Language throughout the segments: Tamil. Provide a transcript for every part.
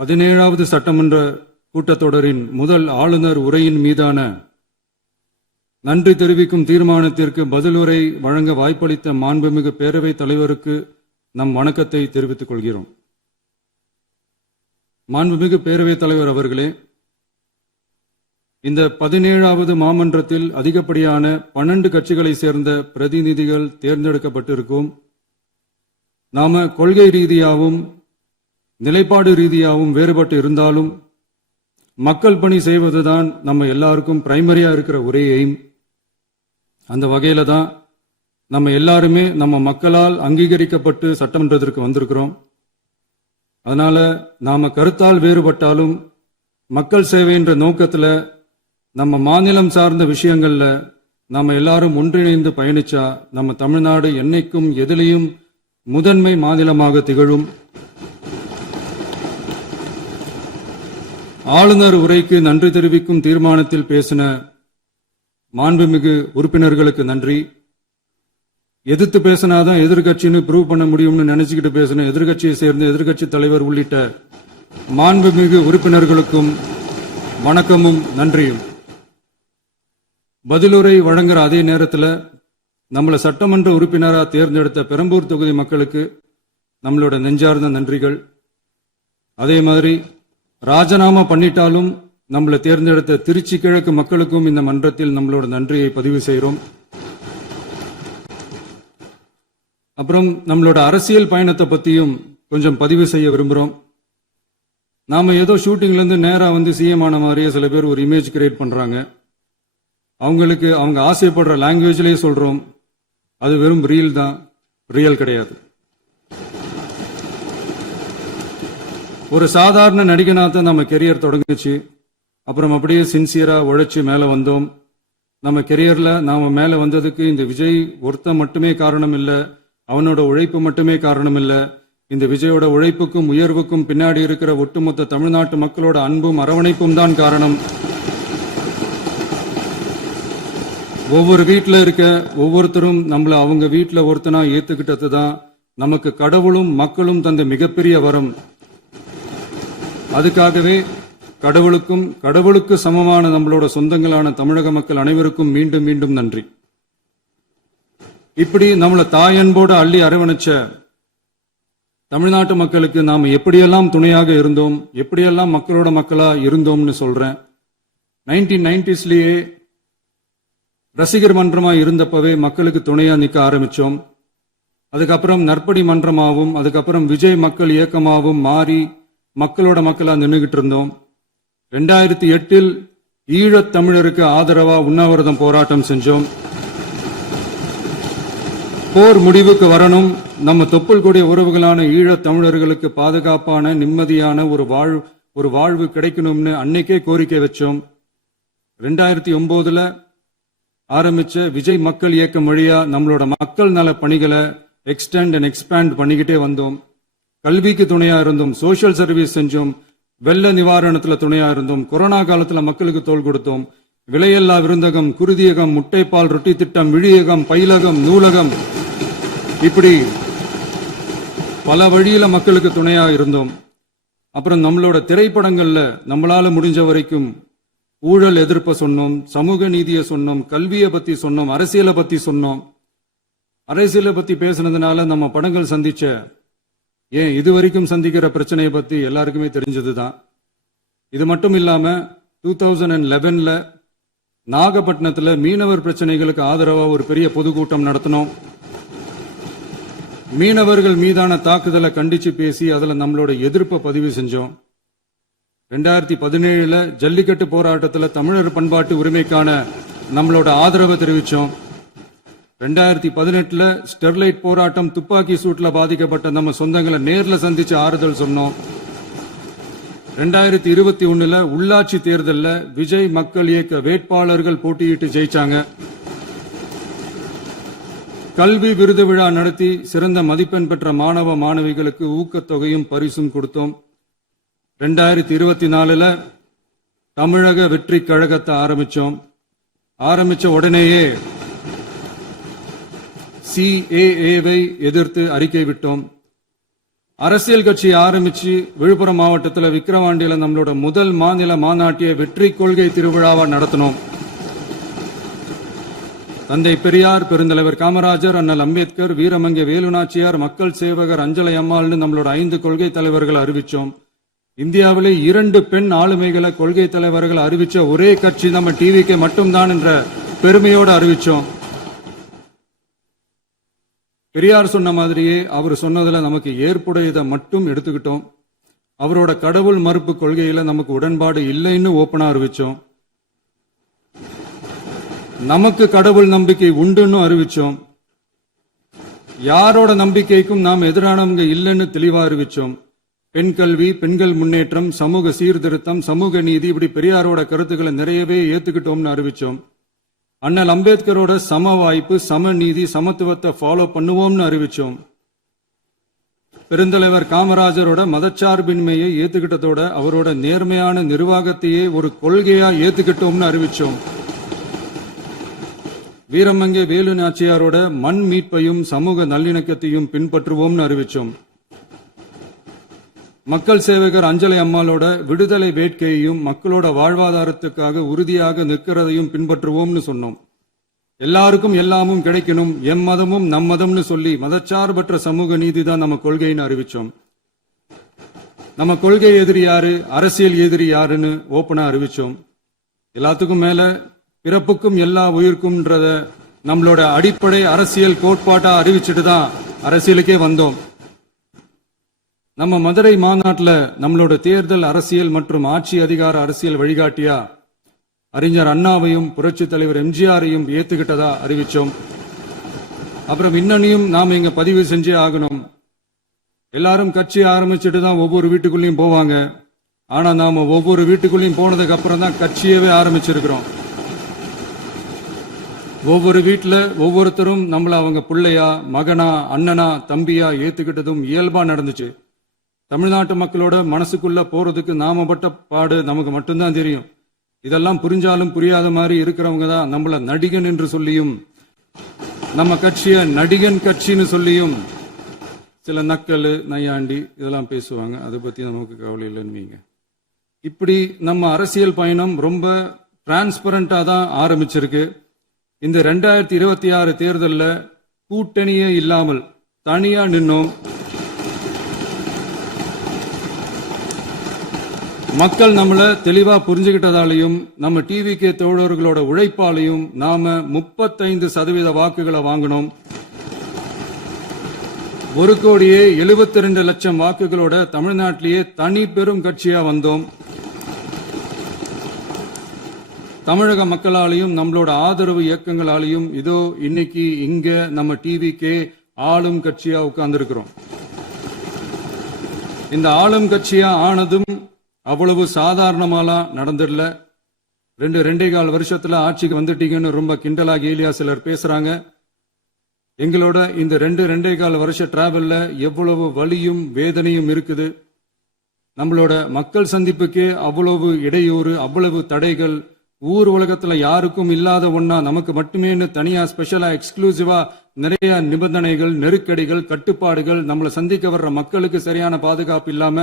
17வது சட்டமன்ற கூட்டத்தொடரின் முதல் ஆளுநர் உரையின் மீதான நன்றி தெரிவிக்கும் தீர்மானத்திற்கு பதிலுரை வழங்க வாய்ப்பளித்த மாண்புமிகு பேரவைத் தலைவருக்கு நம் வணக்கத்தை தெரிவித்துக் கொள்கிறோம். மாண்புமிகு பேரவைத் தலைவர் அவர்களே, இந்த 17வது மாமன்றத்தில் அதிகப்படியான 12 கட்சிகளை சேர்ந்த பிரதிநிதிகள் தேர்ந்தெடுக்கப்பட்டிருக்கும். நாம கொள்கை ரீதியாகவும் நிலைப்பாடு ரீதியாகவும் வேறுபட்டு இருந்தாலும் மக்கள் பணி செய்வதுதான் நம்ம எல்லாருக்கும் பிரைமரியா இருக்கிற ஒரே எய்ம். அந்த வகையில தான் நம்ம எல்லாருமே நம்ம மக்களால் அங்கீகரிக்கப்பட்டு சட்டமன்றத்திற்கு வந்திருக்கிறோம். அதனால நாம கருத்தால் வேறுபட்டாலும் மக்கள் சேவை என்ற நோக்கத்துல நம்ம மாநிலம் சார்ந்த விஷயங்கள்ல நாம எல்லாரும் ஒன்றிணைந்து பயணிச்சா நம்ம தமிழ்நாடு என்னைக்கும் எதிலையும் முதன்மை மாநிலமாக திகழும். ஆளுநர் உரைக்கு நன்றி தெரிவிக்கும் தீர்மானத்தில் பேசின மாண்புமிகு உறுப்பினர்களுக்கு நன்றி. எதிர்த்து பேசினாதான் எதிர்கட்சின்னு ப்ரூவ் பண்ண முடியும்னு நினைச்சுக்கிட்டு பேசின எதிர்கட்சியை சேர்ந்த எதிர்கட்சி தலைவர் உள்ளிட்ட மாண்புமிகு உறுப்பினர்களுக்கும் வணக்கமும் நன்றியும். பதிலுரை வழங்குற அதே நேரத்தில் நம்மளை சட்டமன்ற உறுப்பினராக தேர்ந்தெடுத்த பெரம்பூர் தொகுதி மக்களுக்கு நம்மளோட நெஞ்சார்ந்த நன்றிகள். அதே மாதிரி ராஜினாமா பண்ணிட்டாலும் நம்மளை தேர்ந்தெடுத்த திருச்சி கிழக்கு மக்களுக்கும் இந்த மன்றத்தில் நம்மளோட நன்றியை பதிவு செய்கிறோம். அப்புறம் நம்மளோட அரசியல் பயணத்தை பத்தியும் கொஞ்சம் பதிவு செய்ய விரும்புகிறோம். நாம ஏதோ ஷூட்டிங்ல இருந்து நேரா வந்து சிஎம் ஆன மாதிரியே சில பேர் ஒரு இமேஜ் கிரியேட் பண்றாங்க. அவங்களுக்கு அவங்க ஆசைப்படுற லாங்குவேஜ்லயே சொல்றோம், அது வெறும் ரீல் தான், ரியல் கிடையாது. ஒரு சாதாரண நடிகனாத்தான் நம்ம கெரியர் தொடங்குச்சு. அப்புறம் அப்படியே சின்சியரா உழைச்சு மேல வந்தோம். நம்ம கெரியர்ல நாம மேல வந்ததுக்கு இந்த விஜய் ஒருத்த மட்டுமே காரணம் இல்ல, அவனோட உழைப்பு மட்டுமே காரணம் இல்ல. இந்த விஜயோட உழைப்புக்கும் உயர்வுக்கும் பின்னாடி இருக்கிற ஒட்டுமொத்த தமிழ்நாட்டு மக்களோட அன்பும் அரவணைப்பும் தான் காரணம். ஒவ்வொரு வீட்டில் இருக்க ஒவ்வொருத்தரும் நம்மள அவங்க வீட்டில் ஒருத்தனா ஏத்துக்கிட்டது தான் நமக்கு கடவுளும் மக்களும் தந்த மிகப்பெரிய வரம். அதுக்காகவே கடவுளுக்கு சமமான நம்மளோட சொந்தங்களான தமிழக மக்கள் அனைவருக்கும் மீண்டும் மீண்டும் நன்றி. இப்படி நம்மள தாயன்போட அள்ளி அரவணைச்ச தமிழ்நாட்டு மக்களுக்கு நாம எப்படியெல்லாம் துணையாக இருந்தோம், எப்படியெல்லாம் மக்களோட மக்களா இருந்தோம்னு சொல்றேன். 1990ஸ்லயே ரசிகர் மன்றமா இருந்தப்பவே மக்களுக்கு துணையா நிக்க ஆரம்பிச்சோம். அதுக்கப்புறம் நற்படி மன்றமாவும் அதுக்கப்புறம் விஜய் மக்கள் இயக்கமாவும் மாறி மக்களோட மக்களா நின்றுகிட்டு இருந்தோம். 2008 ஈழத் தமிழருக்கு ஆதரவா உண்ணாவிரதம் போராட்டம் செஞ்சோம். போர் முடிவுக்கு வரணும், நம்ம தொப்புள் கூடிய உறவுகளான ஈழத் தமிழர்களுக்கு பாதுகாப்பான நிம்மதியான ஒரு வாழ்வு கிடைக்கணும்னு அன்னைக்கே கோரிக்கை வச்சோம். 2009 ஆரம்பிச்ச விஜய் மக்கள் இயக்கம் வழியா நம்மளோட மக்கள் நல பணிகளை எக்ஸ்டெண்ட் அண்ட் எக்ஸ்பேண்ட் பண்ணிக்கிட்டே வந்தோம். கல்விக்கு துணையா இருந்தோம், சோசியல் சர்வீஸ் செஞ்சோம், வெள்ள நிவாரணத்துல துணையா இருந்தோம், கொரோனா காலத்துல மக்களுக்கு தோள் கொடுத்தோம். விலையில்லா விருந்தகம், குருதியகம், முட்டைப்பால் ரொட்டி திட்டம், விழியகம், பயிலகம், நூலகம், இப்படி பல வழியில மக்களுக்கு துணையா இருந்தோம். அப்புறம் நம்மளோட திரைப்படங்கள்ல நம்மளால முடிஞ்ச வரைக்கும் ஊழல் எதிர்ப்ப சொன்னோம், சமூக நீதியை சொன்னோம், கல்வியை பத்தி சொன்னோம், அரசியலை பத்தி சொன்னோம். அரசியலை பத்தி பேசுனதுனால நம்ம படங்கள் சந்திச்ச இதுவரைக்கும் சந்திக்கிற பிரச்சனையை பத்தி எல்லாருக்குமே தெரிஞ்சதுதான். இது மட்டும் இல்லாம 2011 நாகப்பட்டினத்துல மீனவர் பிரச்சனைகளுக்கு ஆதரவா ஒரு பெரிய பொதுக்கூட்டம் நடத்தினோம். மீனவர்கள் மீதான தாக்குதலை கண்டிச்சு பேசி அதுல நம்மளோட எதிர்ப்பை பதிவு செஞ்சோம். 2017 ஜல்லிக்கட்டு போராட்டத்துல தமிழர் பண்பாட்டு உரிமைக்கான நம்மளோட ஆதரவை தெரிவிச்சோம். 2018 ஸ்டெர்லைட் போராட்டம், துப்பாக்கி சூட்ல பாதிக்கப்பட்ட நம்ம சொந்தங்களை நேர்ல சந்திச்சு ஆறுதல் சொன்னோம். 2021 உள்ளாட்சி தேர்தலில் விஜய் மக்கள் இயக்க வேட்பாளர்கள் போட்டியிட்டு ஜெயிச்சாங்க. கல்வி விருது விழா நடத்தி சிறந்த மதிப்பெண் பெற்ற மாணவ மாணவிகளுக்கு ஊக்கத்தொகையும் பரிசும் கொடுத்தோம். 2024 தமிழக வெற்றி கழகத்தை ஆரம்பிச்ச உடனேயே CAA-வை எதிர்த்து அறிக்கை விட்டோம். அரசியல் கட்சி ஆரம்பிச்சு விழுப்புரம் மாவட்டத்தில் விக்கிரவாண்டியில நம்மளோட முதல் மாநில மாநாட்டிய வெற்றி கொள்கை திருவிழாவா நடத்தினோம். தந்தை பெரியார், பெருந்தலைவர் காமராஜர், அண்ணல் அம்பேத்கர், வீரமங்கை வேலுநாச்சியார், மக்கள் சேவகர் அஞ்சலை அம்மாள்னு நம்மளோட 5 கொள்கை தலைவர்களை அறிவிச்சோம். இந்தியாவிலே 2 பெண் ஆளுமைகளை கொள்கை தலைவர்கள் அறிவிச்ச ஒரே கட்சி நம்ம டிவிக்கு மட்டும்தான் என்ற பெருமையோடு அறிவிச்சோம். பெரியார் சொன்ன மாதிரியே அவர் சொன்னதுல நமக்கு ஏற்புடையதை மட்டும் எடுத்துக்கிட்டோம். அவரோட கடவுள் மறுப்பு கொள்கையில நமக்கு உடன்பாடு இல்லைன்னு ஓப்பனா அறிவிச்சோம். நமக்கு கடவுள் நம்பிக்கை உண்டுன்னு அறிவிச்சோம். யாரோட நம்பிக்கைக்கும் நாம் எதிரானவங்க இல்லைன்னு தெளிவா அறிவிச்சோம். பெண் கல்வி, பெண்கள் முன்னேற்றம், சமூக சீர்திருத்தம், சமூக நீதி, இப்படி பெரியாரோட கருத்துக்களை நிறையவே ஏத்துக்கிட்டோம்னு அறிவிச்சோம். அண்ணல் அம்பேத்கரோட சம வாய்ப்பு, சமநீதி, சமத்துவத்தை ஃபாலோ பண்ணுவோம்னு அறிவிச்சோம். பெருந்தலைவர் காமராஜரோட மதச்சார்பின்மையை ஏத்துக்கிட்டதோட அவரோட நேர்மையான நிர்வாகத்தையே ஒரு கொள்கையா ஏத்துக்கிட்டோம்னு அறிவிச்சோம். வீரமங்கை வேலு நாச்சியாரோட மண் மீட்பையும் சமூக நல்லிணக்கத்தையும் பின்பற்றுவோம்னு அறிவிச்சோம். மக்கள் சேவகர் அஞ்சலை அம்மாளோட விடுதலை வேட்கையையும் மக்களோட வாழ்வாதாரத்துக்காக உறுதியாக நிற்கிறதையும் பின்பற்றுவோம்னு சொன்னோம். எல்லாருக்கும் எல்லாமும் கிடைக்கணும், எம் மதமும் நம் மதம்னு சொல்லி மதச்சார்பற்ற சமூக நீதி தான் நம்ம கொள்கைன்னு அறிவிச்சோம். நம்ம கொள்கை எதிரி யாரு, அரசியல் எதிரி யாருன்னு ஓப்பனா அறிவிச்சோம். எல்லாத்துக்கும் மேல பிறப்புக்கும் எல்லா உயிர்க்கும்ன்றத நம்மளோட அடிப்படை அரசியல் கோட்பாட்டா அறிவிச்சுட்டு தான் அரசியலுக்கே வந்தோம். நம்ம மதுரை மாநாட்டில் நம்மளோட தேர்தல் அரசியல் மற்றும் ஆட்சி அதிகார அரசியல் வழிகாட்டியா அறிஞர் அண்ணாவையும் புரட்சி தலைவர் எம்ஜிஆரையும் ஏத்துக்கிட்டதா அறிவிச்சோம். அப்புறம் இன்னனையும் நாம இங்க பதிவு செஞ்சே ஆகணும். எல்லாரும் கட்சி ஆரம்பிச்சுட்டு தான் ஒவ்வொரு வீட்டுக்குள்ளேயும் போவாங்க. ஆனா நாம ஒவ்வொரு வீட்டுக்குள்ளேயும் போனதுக்கு அப்புறம் தான் கட்சியவே ஆரம்பிச்சிருக்கிறோம். ஒவ்வொரு வீட்டுல ஒவ்வொருத்தரும் நம்மள அவங்க பிள்ளையா, மகனா, அண்ணனா, தம்பியா ஏத்துக்கிட்டதும் இயல்பா நடந்துச்சு. தமிழ்நாட்டு மக்களோட மனசுக்குள்ள போறதுக்கு நாம பட்ட பாடு நமக்கு மட்டும்தான் தெரியும். இதெல்லாம் புரிஞ்சாலும் புரியாத மாதிரி இருக்கிறவங்க தான் நம்மள நடிகன் என்று சொல்லியும் நம்ம கட்சிய நடிகன் கட்சின்னு சொல்லியும் சில நக்கல், நையாண்டி இதெல்லாம் பேசுவாங்க. அதை பத்தி நமக்கு கவலை இல்லைன்னு. இப்படி நம்ம அரசியல் பயணம் ரொம்ப டிரான்ஸ்பரண்டா தான் ஆரம்பிச்சிருக்கு. இந்த 2026 தேர்தலில் கூட்டணியே இல்லாமல் தனியா நின்னோம். மக்கள் நம்மள தெளிவா புரிஞ்சுகிட்டதாலையும் நம்ம டிவிகே தோழர்களோட உழைப்பாலையும் நாம 35% வாக்குகளை வாங்கினோம். 1,72,00,000 வாக்குகளோட தமிழ்நாட்டிலேயே தனி பெரும் கட்சியா வந்தோம். தமிழக மக்களாலையும் நம்மளோட ஆதரவு இயக்கங்களாலையும் இதோ இன்னைக்கு இங்க நம்ம டிவிகே ஆளும் கட்சியா உட்கார்ந்துருக்கிறோம். இந்த ஆளும் கட்சியா ஆனதும் அவ்வளவு சாதாரணமாலாம் நடந்துடல. 2.25 வருஷத்துல ஆட்சிக்கு வந்துட்டீங்கன்னு ரொம்ப கிண்டலா கேலியா சிலர் பேசுறாங்க. எங்களோட இந்த 2.25 வருஷ டிராவல்ல எவ்வளவு வலியும் வேதனையும் இருக்குது. நம்மளோட மக்கள் சந்திப்புக்கே அவ்வளவு இடையூறு, அவ்வளவு தடைகள், ஊர் உலகத்துல யாருக்கும் இல்லாத ஒன்னா நமக்கு மட்டுமேன்னு தனியா ஸ்பெஷலா எக்ஸ்க்ளூசிவா நிறைய நிபந்தனைகள், நெருக்கடிகள், கட்டுப்பாடுகள், நம்மளை சந்திக்க வர்ற மக்களுக்கு சரியான பாதுகாப்பு இல்லாம,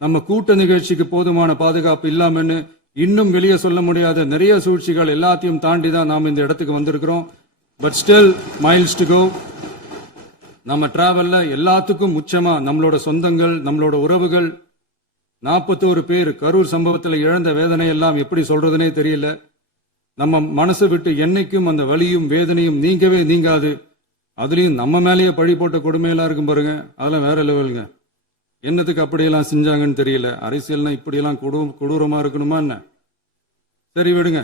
நம்ம கூட்ட நிகழ்ச்சிக்கு போதுமான பாதுகாப்பு இல்லாமன்னு இன்னும் வெளியே சொல்ல முடியாத நிறைய சூழ்ச்சிகள் எல்லாத்தையும் தாண்டி தான் நாம் இந்த இடத்துக்கு வந்திருக்கிறோம். But still miles to go. நம்ம டிராவல்ல எல்லாத்துக்கும் உச்சமா நம்மளோட சொந்தங்கள், நம்மளோட உறவுகள், 41 பேர் கரூர் சம்பவத்தில் இழந்த வேதனை எல்லாம் எப்படி சொல்றதுனே தெரியல. நம்ம மனசு விட்டு என்னைக்கும் அந்த வலியும் வேதனையும் நீங்கவே நீங்காது. அதுலயும் நம்ம மேலேயே பழி போட்ட கொடுமையெல்லாம் இருக்கும் பாருங்க, அதெல்லாம் வேற லெவலுங்க. என்னத்துக்கு அப்படியெல்லாம் செஞ்சாங்கன்னு தெரியல. அரசியல்னா இப்படியெல்லாம் கொடூரமா இருக்கணுமா என்ன? சரி விடுங்க.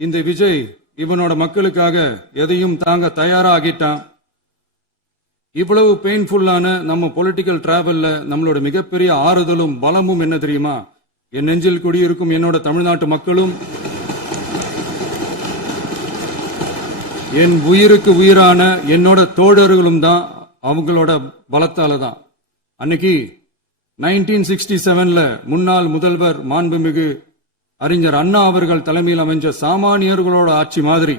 இந்த விஜய் இவனோட மக்களுக்காக எதையும் தாங்க தயாரா ஆகிட்டான். இவ்வளவு பெயின்ஃபுல்லான நம்ம பொலிட்டிக்கல் டிராவல்ல நம்மளோட மிகப்பெரிய ஆறுதலும் பலமும் என்ன தெரியுமா? என் நெஞ்சில் குடியிருக்கும் என்னோட தமிழ்நாட்டு மக்களும், என் உயிருக்கு உயிரான என்னோட தோழர்களும் தான். அவங்களோட பலத்தால தான். அன்னைக்கு 1967 முன்னாள் முதல்வர் மாண்புமிகு அறிஞர் அண்ணா அவர்கள் தலைமையில் அமைஞ்ச சாமானியர்களோட ஆட்சி மாதிரி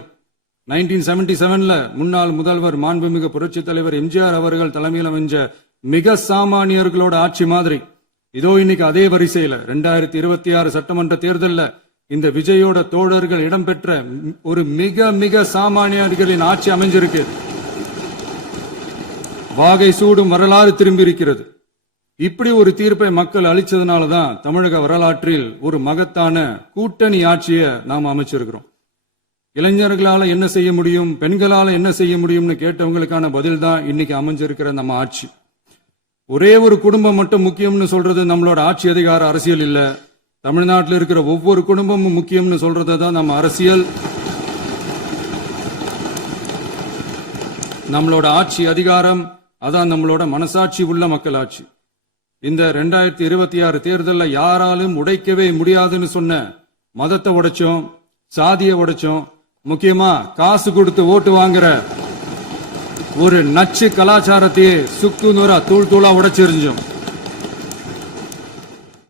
1977 முன்னாள் முதல்வர் மாண்புமிகு புரட்சி தலைவர் எம்ஜிஆர் அவர்கள் தலைமையில் அமைஞ்ச மிக சாமானியர்களோட ஆட்சி மாதிரி. இதோ இன்னைக்கு அதே வரிசையில 2026 சட்டமன்ற தேர்தல்ல இந்த விஜயோட தோழர்கள் இடம்பெற்ற ஒரு மிக மிக சாமானியர்களின் ஆட்சி அமைஞ்சிருக்கு. வாகை சூடும் வரலாறு திரும்பி இருக்கிறது. இப்படி ஒரு தீர்ப்பை மக்கள் அளிச்சதுனாலதான் தமிழக வரலாற்றில் ஒரு மகத்தான கூட்டணி ஆட்சியை நாம் அமைச்சிருக்கிறோம். இளைஞர்களால என்ன செய்ய முடியும், பெண்களால என்ன செய்ய முடியும்னு கேட்டவங்களுக்கான பதில் தான் இன்னைக்கு அமைஞ்சிருக்கிற நம்ம ஆட்சி. ஒரே ஒரு குடும்பம் மட்டும் முக்கியம்னு சொல்றது நம்மளோட ஆட்சி அதிகார அரசியல் இல்ல. தமிழ்நாட்டில் இருக்கிற ஒவ்வொரு குடும்பமும் முக்கியம்னு சொல்றது தான் நம்ம அரசியல். நம்மளோட ஆட்சி அதிகாரம் அதான் நம்மளோட மனசாட்சி உள்ள மக்களாட்சி. இந்த 2026 தேர்தல்ல யாராலும் உடைக்கவே முடியாதுன்னு சொன்ன மதத்தை உடைச்சோம், சாதியை உடைச்சோம், முக்கியமா காசு கொடுத்து ஓட்டு வாங்குற ஒரு நச்சு கலாச்சாரத்தையே சுக்கு நூறா தூள் தூளா உடைச்சிருந்தோம்.